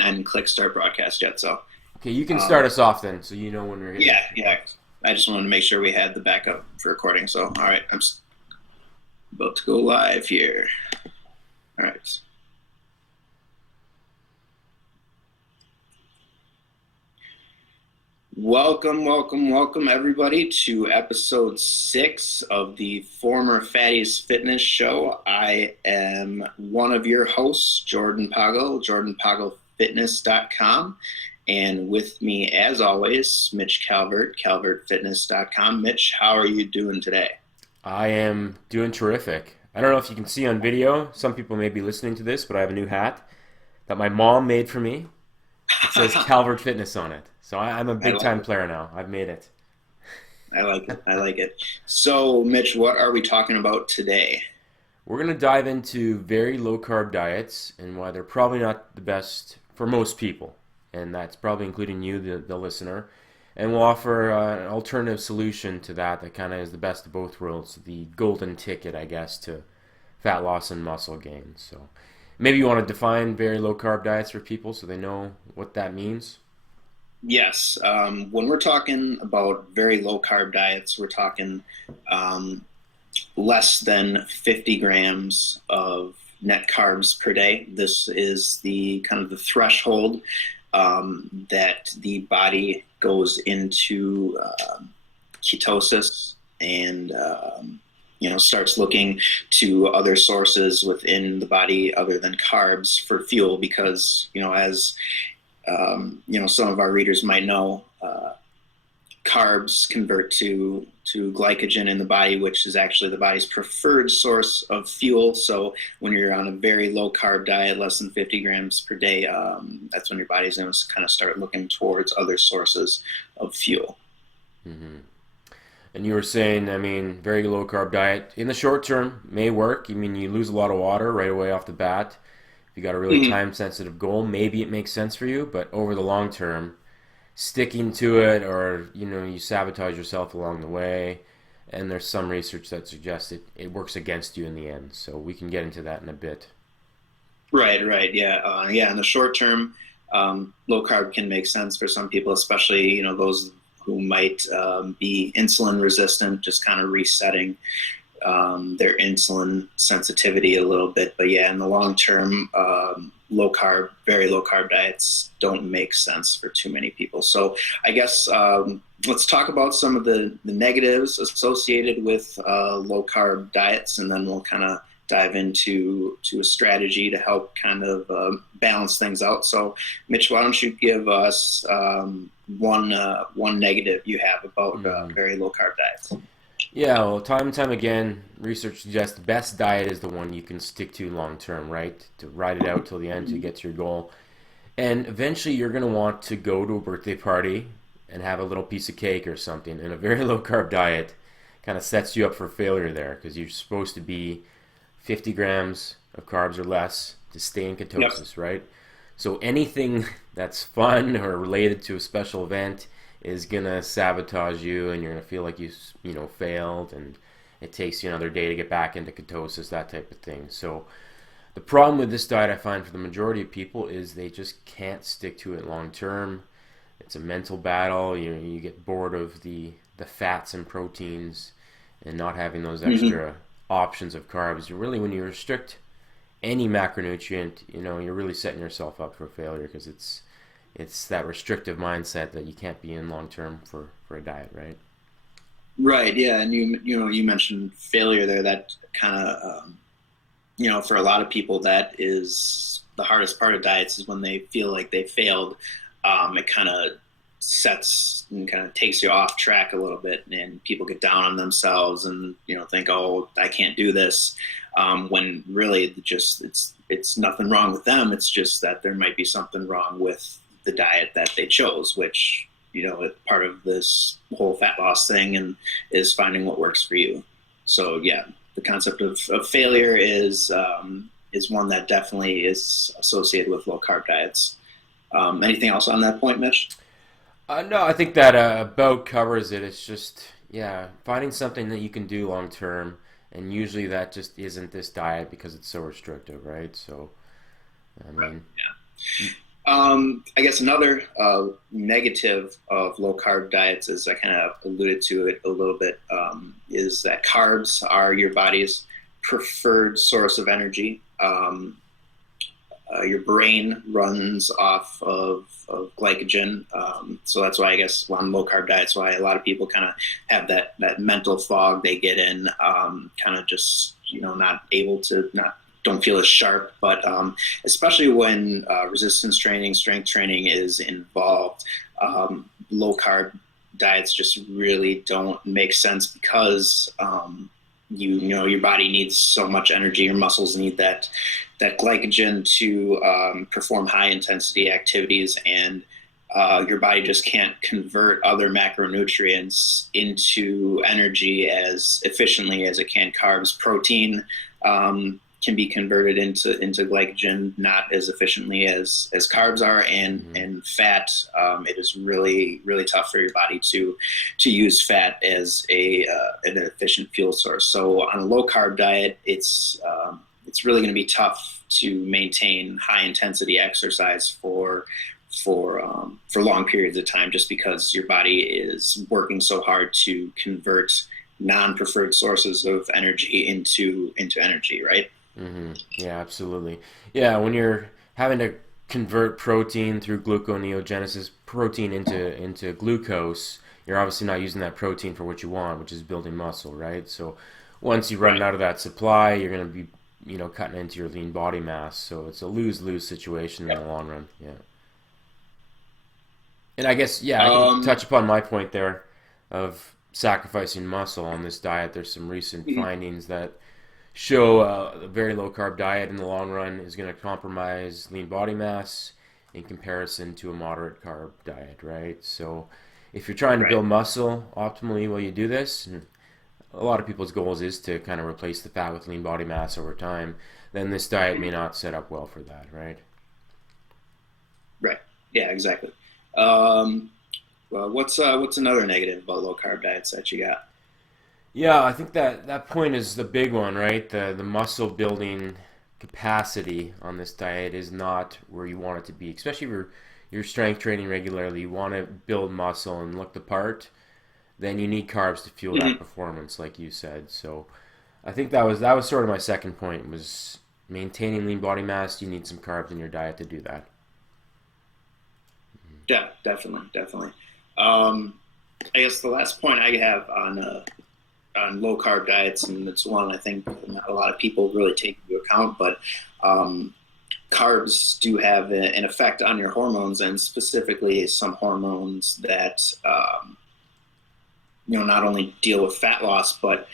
hadn't clicked start broadcast yet. So Okay, you can start us off then, so you know when we're hitting yeah. record. I just wanted to make sure we had the backup for recording. So all right, I'm about to go live here. All right. Welcome, everybody, to episode 6 of the former Fatties Fitness Show. I am one of your hosts, Jordan Pagel, jordanpagelfitness.com. And with me, as always, Mitch Calvert, calvertfitness.com. Mitch, how are you doing today? I am doing terrific. I don't know if you can see on video. Some people may be listening to this, but I have a new hat that my mom made for me. It says Calvert Fitness on it. So I'm a I big like time it. player now. I've made it. I like it. So, Mitch, what are we talking about today? We're going to dive into very low carb diets and why they're probably not the best for most people. And that's probably including you, the listener. And we'll offer an alternative solution to that kind of is the best of both worlds, the golden ticket, I guess, to fat loss and muscle gain. So maybe you want to define very low carb diets for people so they know what that means. Yes. When we're talking about very low carb diets, we're talking um, less than 50 grams of net carbs per day. This is the kind of the threshold that the body goes into ketosis and starts looking to other sources within the body other than carbs for fuel because as some of our readers might know, carbs convert to glycogen in the body, which is actually the body's preferred source of fuel. So when you're on a very low carb diet, less than 50 grams per day, that's when your body's going to kind of start looking towards other sources of fuel. hmm And you were saying, I mean, very low carb diet in the short term may work. I mean, you lose a lot of water right away off the bat. If you got a really Mm-hmm. time sensitive goal, maybe it makes sense for you, but over the long term, sticking to it or you sabotage yourself along the way, and there's some research that suggests it works against you in the end, so we can get into that in a bit. Right, yeah, yeah. In the short term, low carb can make sense for some people, especially those who might be insulin resistant, just kind of resetting their insulin sensitivity a little bit. But yeah, in the long term, very low carb diets don't make sense for too many people. So I guess let's talk about some of the negatives associated with low carb diets, and then we'll kind of dive into a strategy to help kind of balance things out. So, Mitch, why don't you give us one negative you have about hmm very low carb diets? Yeah, well, time and time again, research suggests the best diet is the one you can stick to long term, right? To ride it out till the end to get to your goal. And eventually you're going to want to go to a birthday party and have a little piece of cake or something. And a very low carb diet kind of sets you up for failure there because you're supposed to be 50 grams of carbs or less to stay in Yep. ketosis, right? So anything that's fun or related to a special event is gonna sabotage you, and you're gonna feel like you failed, and it takes you another day to get back into ketosis, that type of thing. So the problem with this diet, I find, for the majority of people is they just can't stick to it long term. It's a mental battle. You get bored of the fats and proteins and not having those Hmm. extra options of carbs. You really, when you restrict any macronutrient, you're really setting yourself up for failure because it's that restrictive mindset that you can't be in long term for a diet, right? Right. Yeah. And you mentioned failure there. That kind of for a lot of people, that is the hardest part of diets is when they feel like they failed. It kind of sets and kind of takes you off track a little bit, and people get down on themselves and think, oh, I can't do this. When really, just it's nothing wrong with them. It's just that there might be something wrong with the diet that they chose, which part of this whole fat loss thing and is finding what works for you. So yeah, the concept of failure is one that definitely is associated with low carb diets. Anything else on that point, Mitch? No, I think that about covers it. It's just, yeah, finding something that you can do long term, and usually that just isn't this diet because it's so restrictive, right? So, I Right. mean, Yeah. I guess another negative of low carb diets, as I kind of alluded to it a little bit, is that carbs are your body's preferred source of energy. Your brain runs off of glycogen, so that's why I guess on low carb diets, why a lot of people kind of have that mental fog they get in, kind of just not able to not don't feel as sharp, but especially when resistance training, strength training is involved, low carb diets just really don't make sense because your body needs so much energy. Your muscles need that glycogen to perform high intensity activities, and your body just can't convert other macronutrients into energy as efficiently as it can carbs. Protein can be converted into glycogen not as efficiently as carbs are, Mm-hmm. and fat. It is really tough for your body to use fat as an efficient fuel source. So on a low carb diet, it's really going to be tough to maintain high intensity exercise for long periods of time, just because your body is working so hard to convert non-preferred sources of energy into energy, right? Mm-hmm. Yeah, absolutely. Yeah, when you're having to convert protein through gluconeogenesis, protein into glucose, you're obviously not using that protein for what you want, which is building muscle, right? So once you run Right. out of that supply, you're going to be, cutting into your lean body mass. So it's a lose-lose situation in the long run. Yeah. And I guess, yeah, I can Um, touch upon my point there of sacrificing muscle on this diet. There's some recent findings that show a very low carb diet in the long run is going to compromise lean body mass in comparison to a moderate carb diet, right? So if you're trying to right. build muscle optimally while you do this, and a lot of people's goals is to kind of replace the fat with lean body mass over time, then this diet may not set up well for that, right? Right. Yeah, exactly. Um, well, what's another negative about low carb diets that you got? Yeah, I think that point is the big one, right? The muscle building capacity on this diet is not where you want it to be, especially if you're strength training regularly. You want to build muscle and look the part, then you need carbs to fuel that Mhm. performance, like you said. So I think that was sort of my second point was maintaining lean body mass. You need some carbs in your diet to do that. Yeah, definitely. Um, I guess the last point I have on low carb diets, and it's one I think not a lot of people really take into account, but um, carbs do have an effect on your hormones, and specifically some hormones that not only deal with fat loss, but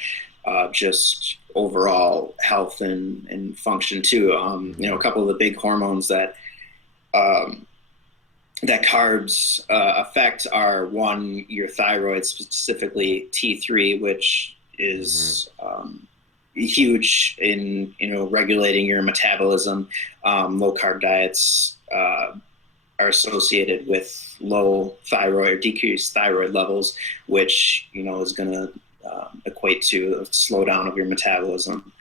just overall health and function too. A Mm-hmm. couple of the big hormones um, that carbs affect are, one, your thyroid, specifically T3, which Mm-hmm. is huge in regulating your metabolism. Low carb diets are associated with low thyroid or decreased thyroid levels, which is going to equate to a slowdown of your metabolism.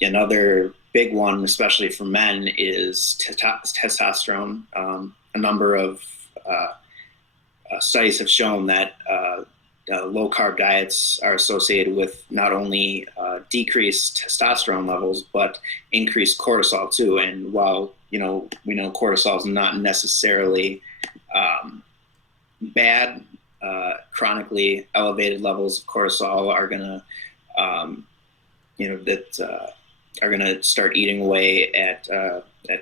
Another big one, especially for men, is testosterone. A number of uh, studies have shown that low carb diets are associated with not only decreased testosterone levels, but increased cortisol too. And while we know cortisol is not necessarily um, bad, chronically elevated levels of cortisol are going to that are going to start eating away at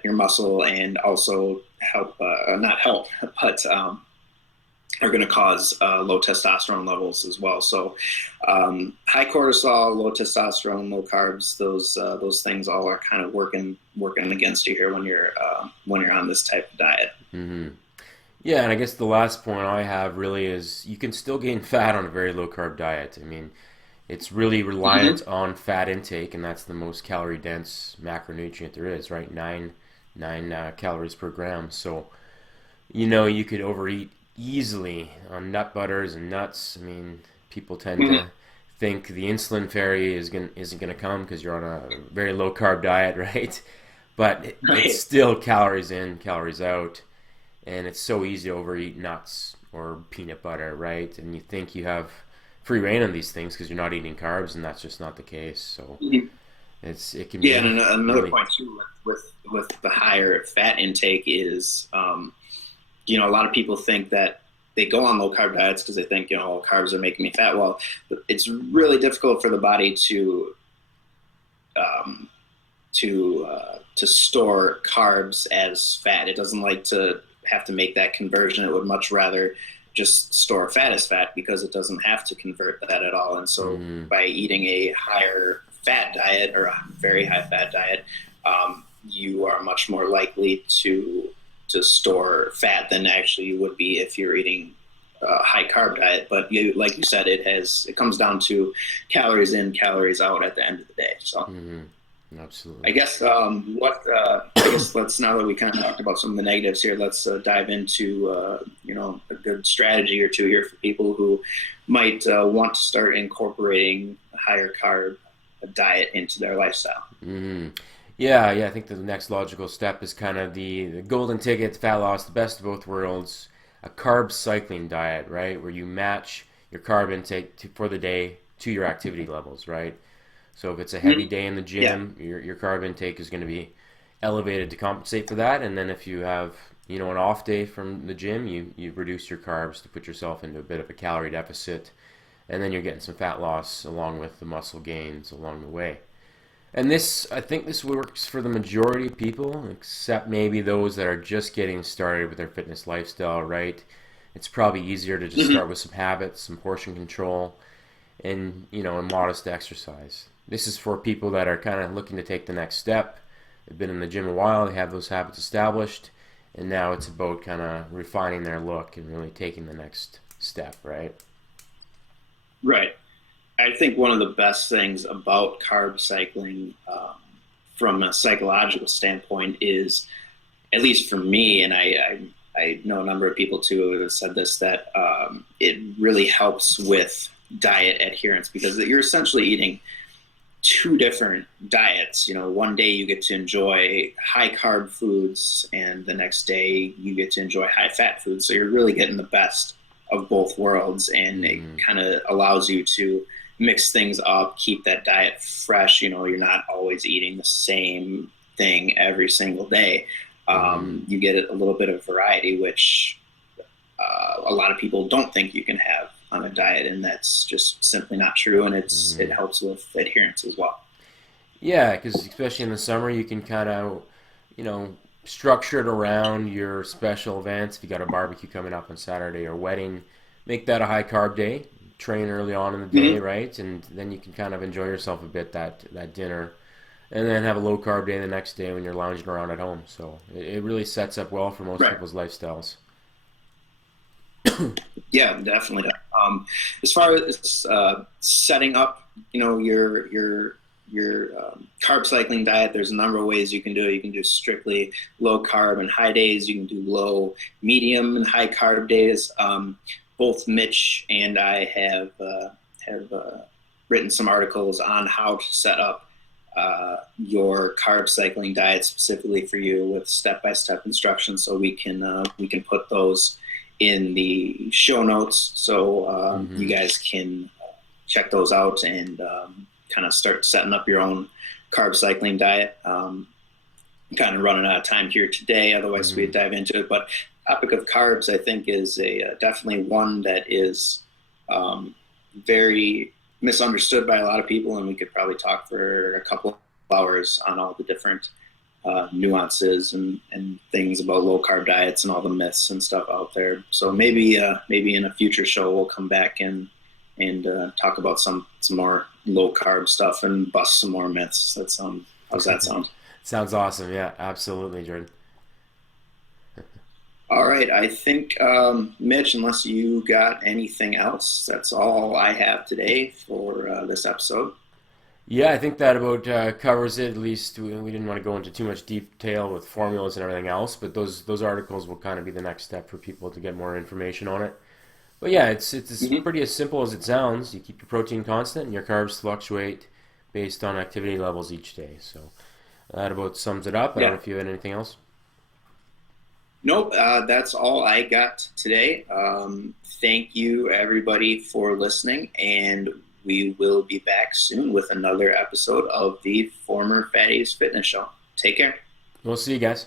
your muscle, and also help not help but are going to cause low testosterone levels as well. So high cortisol, low testosterone, low carbs, those things all are kind of working against you here when you're on this type of diet. Mm-hmm. Yeah, and I guess the last point I have really is you can still gain fat on a very low carb diet. I mean, it's really reliant Mm-hmm. on fat intake, and that's the most calorie dense macronutrient there is, right? Nine calories per gram. So you could overeat easily on nut butters and nuts. I mean, people tend Mm-hmm. to think the insulin fairy isn't gonna come because you're on a very low carb diet, right? but it's Right. still calories in, calories out, and it's so easy to overeat nuts or peanut butter, right? And you think you have free reign on these things because you're not eating carbs, and that's just not the case. So Mhm. it can Yeah, be and another really. point too with the higher fat intake is, a lot of people think that they go on low carb diets because they think, carbs are making me fat. Well, it's really difficult for the body um, to store carbs as fat. It doesn't like to have to make that conversion. It would much rather just store fat as fat because it doesn't have to convert that at all. And so Mm, by eating a higher fat diet or a very high fat diet, you are much more likely to store fat than actually you would be if you're eating a high carb diet. But like you said, it comes down to calories in, calories out at the end of the day. So mm, I absolutely. guess I guess let's, now that we kind of talked about some of the negatives here, let's dive into a good strategy or two here for people who might want to start incorporating a higher carb diet into their lifestyle. Mm. Yeah. I think the next logical step is kind of the golden ticket to fat loss, the best of both worlds, a carb cycling diet, right? Where you match your carb intake for the day to your activity levels, right? So if it's a heavy Mm-hmm. day in the Yeah, gym, your carb intake is going to be elevated to compensate for that. And then if you have an off day from the gym, you reduce your carbs to put yourself into a bit of a calorie deficit, and then you're getting some fat loss along with the muscle gains along the way. And I think this works for the majority of people, except maybe those that are just getting started with their fitness lifestyle, right? It's probably easier to just mm-hmm. start with some habits, some portion control, and a modest exercise. This is for people that are kind of looking to take the next step. They've been in the gym a while, they have those habits established, and now it's about kind of refining their look and really taking the next step, right? Right. I think one of the best things about carb cycling, from a psychological standpoint, is, at least for me, and I know a number of people too who have said this, that it really helps with diet adherence because you're essentially eating two different diets. One day you get to enjoy high carb foods, and the next day you get to enjoy high fat foods. So you're really getting the best of both worlds, and it Mm-hmm. kind of allows you to mix things up, keep that diet fresh. You're not always eating the same thing every single day. Mm-hmm. You get a little bit of variety, which a lot of people don't think you can have on a diet, and that's just simply not true. And it Mm-hmm. helps with adherence as well. Yeah, because especially in the summer, you can kind of, you know, structure it around your special events. If you got a barbecue coming up on Saturday or wedding, make that a high carb day. Train early on in the day, Mm-hmm. right? And then you can kind of enjoy yourself a bit that dinner, and then have a low carb day the next day when you're lounging around at home. So it really sets up well for most Right. people's lifestyles. Yeah, definitely. As far as setting up, your carb cycling diet, there's a number of ways you can do it. You can do strictly low carb and high days. You can do low, medium, and high carb days. Both Mitch and I have written some articles on how to set up your carb cycling diet specifically for you with step-by-step instructions. So we can put those in the show notes, so you Mm-hmm. guys can check those out and kind of start setting up your own carb cycling diet. I'm kind of running out of time here today, otherwise Mm-hmm. we'd dive into it. But topic of carbs, I think, is a definitely one that is um, very misunderstood by a lot of people, and we could probably talk for a couple of hours on all the different nuances and things about low carb diets and all the myths and stuff out there. So Mm-hmm. maybe in a future show we'll come back and talk about some more low carb stuff and bust some more myths. How's that sound? Sounds awesome. Yeah, absolutely, Jordan. All right, I think, Mitch, unless you got anything else, that's all I have today for this episode. Yeah, I think that about covers it. At least we didn't want to go into too much detail with formulas and everything else, but those articles will kind of be the next step for people to get more information on it. But yeah, it's as Mm-hmm. pretty as simple as it sounds. You keep your protein constant, and your carbs fluctuate based on activity levels each day. So That about sums it up. I don't know Yeah. if you had anything else. Nope, that's all I got today. Thank you, everybody, for listening, and we will be back soon with another episode of the Former Fatties Fitness Show. Take care. We'll see you guys.